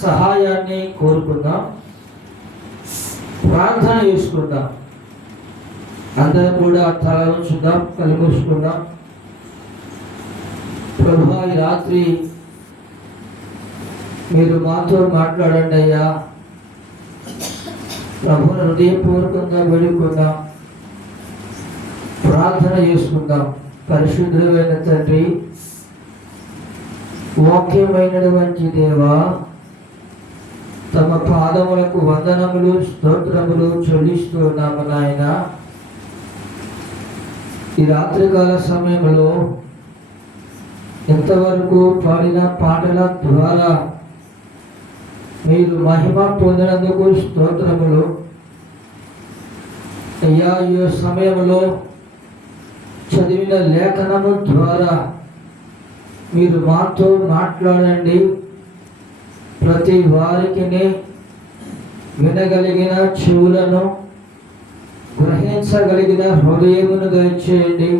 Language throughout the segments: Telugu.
సహాయాన్ని కోరుకుందాం, ప్రార్థన చేసుకుందాం. అందరం కూడా తల ఉంచుదాం, కళ్ళు మూసుకుందాం. ప్రభువా, ఈ రాత్రి మీరు మాతో మాట్లాడండి అయ్యా. ప్రభువుని హృదయపూర్వకంగా వేడుకుందాం, ప్రార్థన చేసుకుందాం. పరిశుద్ధుడైన తండ్రి, వాక్యమైనటువంటి దేవా, తమ పాదములకు వందనములు స్తోత్రములు చెల్లిస్తున్నాము నాయన. ఈ రాత్రికాల సమయంలో ఇంతవరకు పాడిన పాటల ద్వారా మీరు మహిమ పొందినందుకు స్తోత్రములు అయ్యా. ఈ సమయంలో చదివిన లేఖనము ద్వారా మీరు మాతో మాట్లాడండి. ప్రతి వారికి వినగలిగిన చెవులను, గ్రహించగలిగిన హృదయమును దయచేయండి.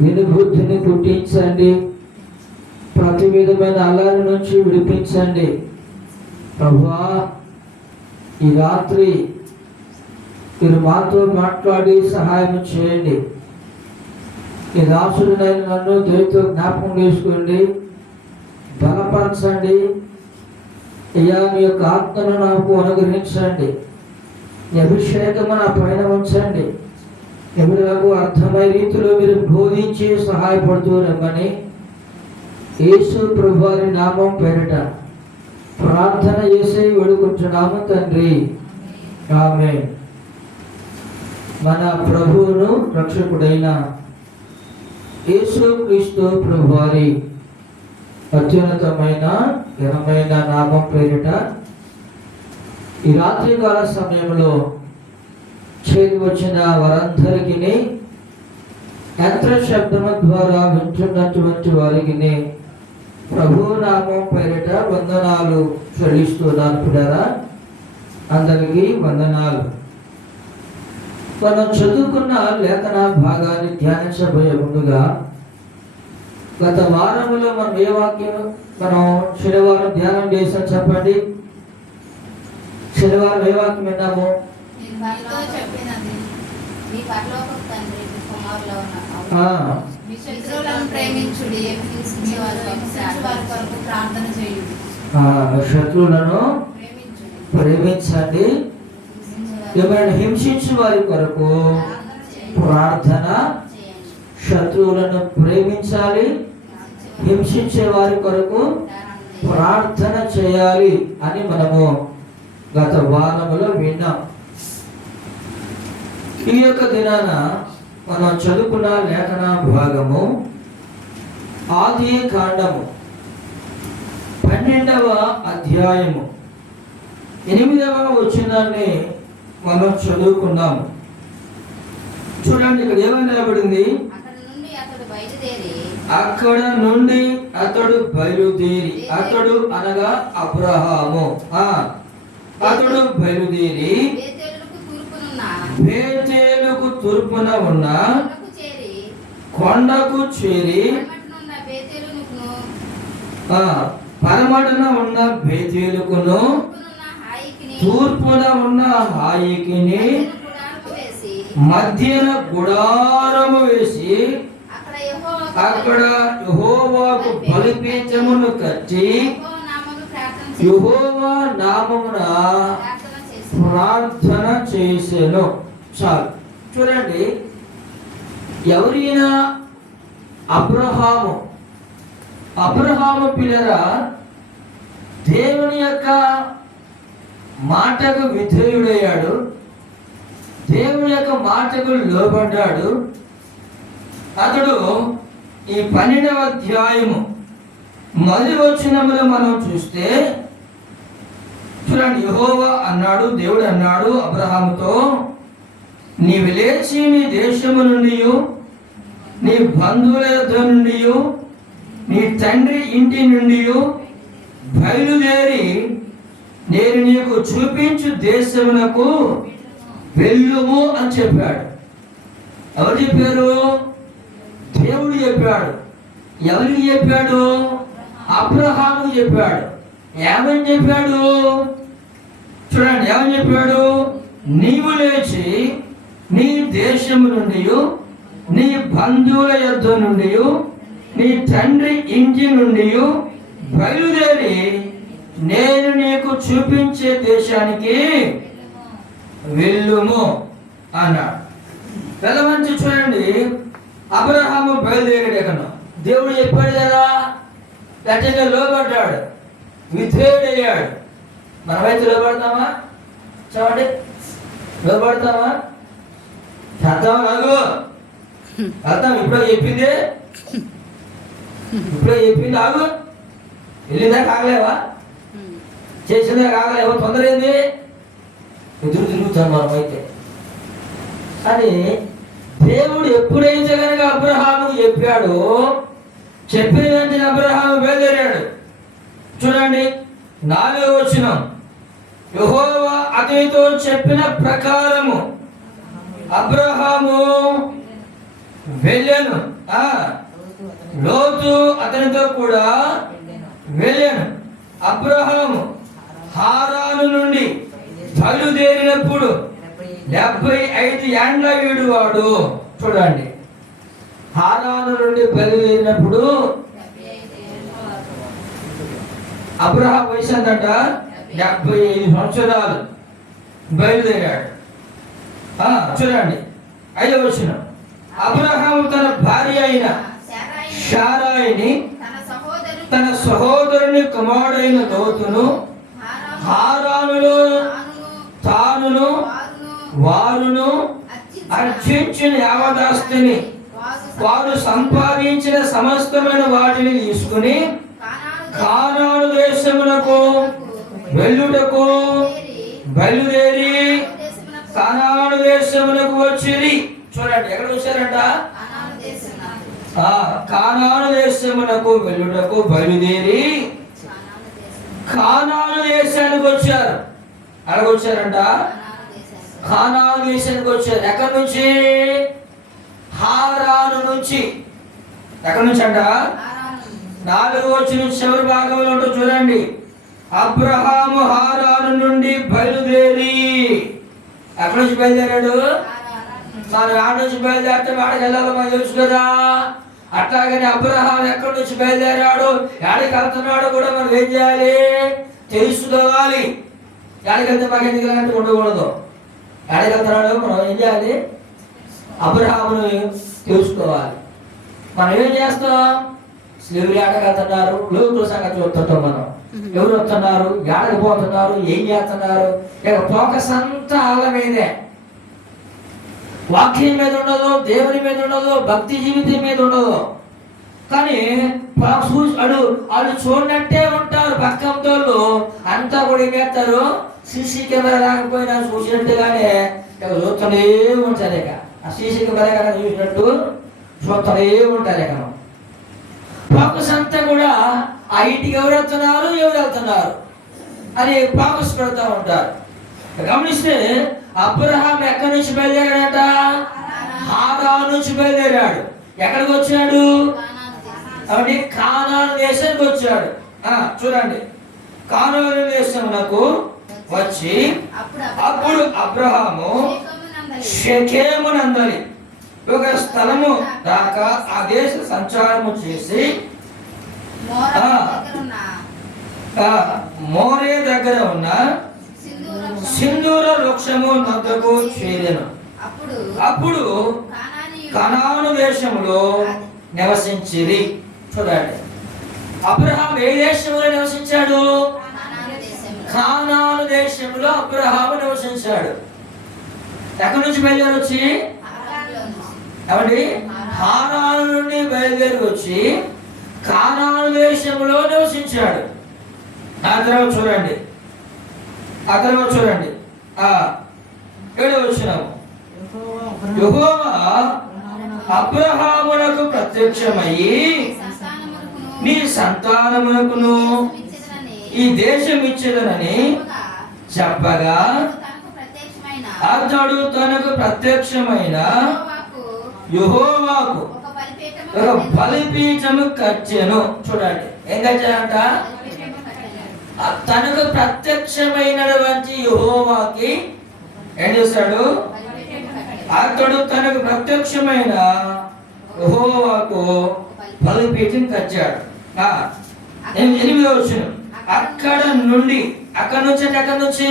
వినుబుద్ధిని పుట్టించండి. ప్రతి విధమైన అల్లరి నుంచి విడిపించండి. ప్రభువా, ఈ రాత్రి మీరు మాతో మాట్లాడి సహాయం చేయండి. ఈ దాసుడినైన నన్ను దయతో జ్ఞాపకం చేసుకోండి, బలపరచండి అయ్యా. మీ యొక్క ఆత్మను నాకు అనుగ్రహించండి. ఈ అభిషేకము నా పైన ఉంచండి. ఎవరికి అర్థమయ్యే రీతిలో మీరు బోధించి సహాయపడుతూ రమ్మని యేసు ప్రభువారి నామం పేరిట ప్రార్థన చేసి వేడుకుంటున్నాము తండ్రి, ఆమేన్. మన ప్రభువును రక్షకుడైన యేసు క్రీస్తు ప్రభువారి అత్యున్నతమైన ఘనమైన నామం పేరిట ఈ రాత్రికాల సమయంలో చేరి వచ్చిన వారందరికీ, యంత్ర శబ్దము ద్వారా వింటున్నటువంటి వారికి ప్రభు నామం పేరిట వందనాలు చెల్లిస్తున్నాను. పిల్లరా, అందరికీ వందనాలు. మనం చదువుకున్న లేఖన భాగాన్ని ధ్యానించబోయే ముందుగా గత వారములో మనం ఏ వాక్యం శనివారం ధ్యానం చేసాం చెప్పండి. శనివారం ఏ వాక్యం విన్నాము? శత్రువులను ప్రేమించండి, ఎవరైనా హింసించే వారి కొరకు ప్రార్థన. శత్రువులను ప్రేమించాలి, హింసించే వారి కొరకు ప్రార్థన చేయాలి అని మనము గత వారములో విన్నాం. ఈ యొక్క దినాన మనం చదువుకున్న లేఖన భాగము ఆది కాండము 12వ అధ్యాయము 8వ వచనాన్ని మనం చదువుకున్నాము. చూడండి, ఇక్కడ ఏమని రాబడింది? అక్కడ నుండి అతడు బయలుదేరి, అతడు అనగా అబ్రహాము, అతడు బయలుదేరి బేతేలుకు తూర్పున ఉన్న కొండకు చేరి పరమటన ఉన్న బేతేలుకును తూర్పున ఉన్న హాయికిని మధ్యన గుడారము వేసి అక్కడ యెహోవాకు బలిపీఠమును కట్టి యెహోవా నామమున ప్రార్థన చేసెను. చాలు. చూడండి, ఎవరైనా అబ్రహాము పిల్లరా దేవుని యొక్క మాటకు విధేయుడయ్యాడు, దేవుని యొక్క మాటకు లోబడ్డాడు. అతడు ఈ 12వ అధ్యాయము మొదటి వచనములో మనం చూస్తే చూడండి, యెహోవా అన్నాడు, దేవుడు అన్నాడు అబ్రహాముతో, నీవు లేచి నీ దేశము నుండి, నీ బంధువుల యొద్ద నుండి, నీ తండ్రి ఇంటి నుండి బయలుదేరి నేను నీకు చూపించు దేశమునకు వెళ్ళుము అని చెప్పాడు. ఎవరు చెప్పారు? దేవుడు చెప్పాడు. ఎవరికి చెప్పాడు? అబ్రహాము చెప్పాడు. ఏమని చెప్పాడు చూడండి, ఏమని చెప్పాడు? నీవు లేచి నీ దేశము నుండి, నీ బంధువుల యొద్ద నుండి, నీ తండ్రి ఇంటి నుండి బయలుదేరి నేను నీకు చూపించే దేశానికి వెళ్ళుము అన్నాడు. వెళ్ళమంచి చూడండి, అబ్రహాము బయలుదేరాడు. ఎక్కడ దేవుడు చెప్పాడు కదా, గట్టిగా లోబడ్డాడు, విధేయుడయ్యాడు. మనమైతే లోబడతామా? చూడండి, లోబడతామా? చేద్దాం కాదు, వెళ్తాం. ఇప్పుడో చెప్పింది ఆగు, వెళ్ళిందా కాగలేవా, చేసిందా కాగలేవా, తొందర ఏంది? ఎదురు తిరుగుతాం మనమైతే. అని దేవుడు ఎప్పుడైతే కనుక అబ్రహాము చెప్పాడో, చెప్పిన వెంటనే అబ్రహాము బయలుదేరాడు. చూడండి 4వ వచనం, యెహోవా అతనితో చెప్పిన ప్రకారము అబ్రహాము వెళ్ళాను, లోతు అతనితో కూడా వెళ్ళాను. అబ్రహాము హారాను నుండి బయలుదేరినప్పుడు 75 ఏండ్ల వీడువాడు. చూడండి, హారాను నుండి బయలుదేరినప్పుడు అబ్రహాం వయసు ఎంతంట? 75 సంవత్సరాలు బయలుదేరాడు. చూడండి 5వ వచనం, అబ్రహాము తన భార్య అయిన శారాయిని, తన సహోదరుని కుమారుడైన లోతును హారానులో తానును వారును అర్జించిన యావదాస్తిని, వారు సంపాదించిన సమస్తమైన వాటిని తీసుకుని కానాను దేశమునకు వెళ్ళుటకు బయలుదేరి కానాను దేశమునకు వచ్చిరి. చూడండి, ఎక్కడ వచ్చారంట? కానాను దేశమునకు వెళ్ళుటకు బయలుదేరి కానాను దేశానికి వచ్చారు. అలాగొచ్చారంట, కానాను దేశానికి వచ్చారు. ఎక్కడి నుంచి? హారాను నుంచి. ఎక్కడి నుంచి అంట? 4వ వచనం చివరి భాగంలో ఉంటుంది చూడండి, అబ్రహాము హారాను నుండి బయలుదేరి. ఎక్కడి నుంచి బయలుదేరాడు? మనం ఆడ నుంచి బయలుదేరితే వాడికి వెళ్ళాలో మనకు తెలుసు కదా. అట్లాగని అబ్రహాం ఎక్కడి నుంచి బయలుదేరాడు, ఎక్కడికి వెళ్తున్నాడు కూడా మనం ఏం చేయాలి? తెలుసుకోవాలి. ఎక్కడికి వెళ్తే మాకు ఎందుకు ఇలాంటివి ఉండకూడదు. ఎక్కడికి వెళ్తున్నాడు మనం ఏం చేయాలి? అబ్రహామును తెలుసుకోవాలి. మనం ఏం చేస్తాం? స్లేవులు ఎక్కడికి వెళ్తున్నారు, లోకుల సంగతి చూస్తుంటాం మనం. ఎవరు వస్తున్నారు, ఎక్కడికి పోతున్నారు, ఏం చేస్తున్నారు? ఇక ఫోకస్ అంతా వాళ్ళ మీదే. వాక్యం మీద ఉండదు, దేవుని మీద ఉండదు, భక్తి జీవితం మీద ఉండదు. కానీ వాళ్ళు చూడనట్టే ఉంటారు. పక్కంతో అంతా కూడా ఏం చేస్తారు? సీసీ కెమెరా రాకపోయినా చూసినట్టుగానే చూస్తూనే ఉంటారు. ఇక ఆ సీసీ కెమెరా చూసినట్టు చూస్తూనే ఉంటారు. ఇక ఫోకస్ అంతా కూడా ఆ ఇంటికి ఎవరు వెళ్తున్నారు అని ఫోకస్ పెడతా ఉంటారు. గమనిస్తే అబ్రహాం ఎక్కడి నుంచి బయలుదేరాడట? హారాను నుంచి బయలుదేరాడు. ఎక్కడికి వచ్చాడు? కాబట్టి కానాను దేశానికి వచ్చాడు. చూడండి, కానాను దేశమునకు వచ్చి అప్పుడు అబ్రహాము షెకెమునందలి ఒక స్థలము దాకా ఆ దేశ సంచారము చేసి మోరే దగ్గర ఉన్న సింధూర వృక్షము వద్దకు చేరెను. అప్పుడు కనాను దేశములో నివసించిరి. చూడండి, అబ్రహాం ఏ దేశంలో నివసించాడు? కానాను దేశంలో అబ్రహాము నివసించాడు. ఎక్కడి నుంచి బయలుదేరి వచ్చి? హారాను నుండి బయలుదేరి వచ్చి కానాను దేశంలో నివసించాడు. ఆ తర్వాత చూడండి 7వ వచనము, యెహోవా అబ్రహామునకు ప్రత్యక్షమయ్యి నీ సంతానమునకును ఈ దేశం ఇచ్చేదనని చెప్పగా అతడు తనకు ప్రత్యక్షమైన యెహోవాకు ఒక బలిపీఠము కట్టెను. చూడండి, ఏం కట్టాడంట? తనకు ప్రత్యక్షమైనటువంటి యెహోవాకి ఏం చేశాడు? అతడు తనకు ప్రత్యక్షమైన యెహోవాకు బలిపీఠం కట్టాడు. 8వ వచనం, అక్కడి నుంచి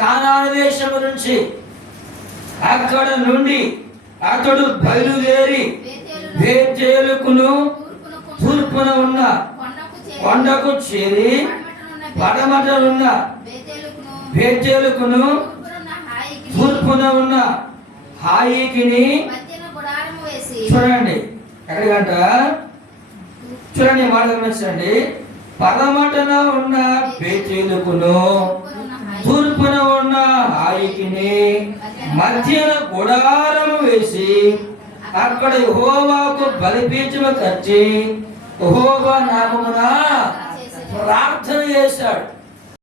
కానాను దేశము నుంచి అక్కడ నుండి అతడు బయలుదేరి బేతేలుకును తూర్పున ఉన్న కొండకు చేరి పడమటనున్న బేతేలుకును తూర్పున ఉన్న హాయికిని చూడండి. ఎక్కడికంట చూడండి, మాట గమనించండి. పడమటన ఉన్న బేతేలుకును తూర్పున ఉన్న హాయికిని మధ్యన గుడారము వేసి అక్కడ యెహోవాకు బలిపీఠము కట్టి యెహోవా నామమున ప్రార్థన చేశాడు.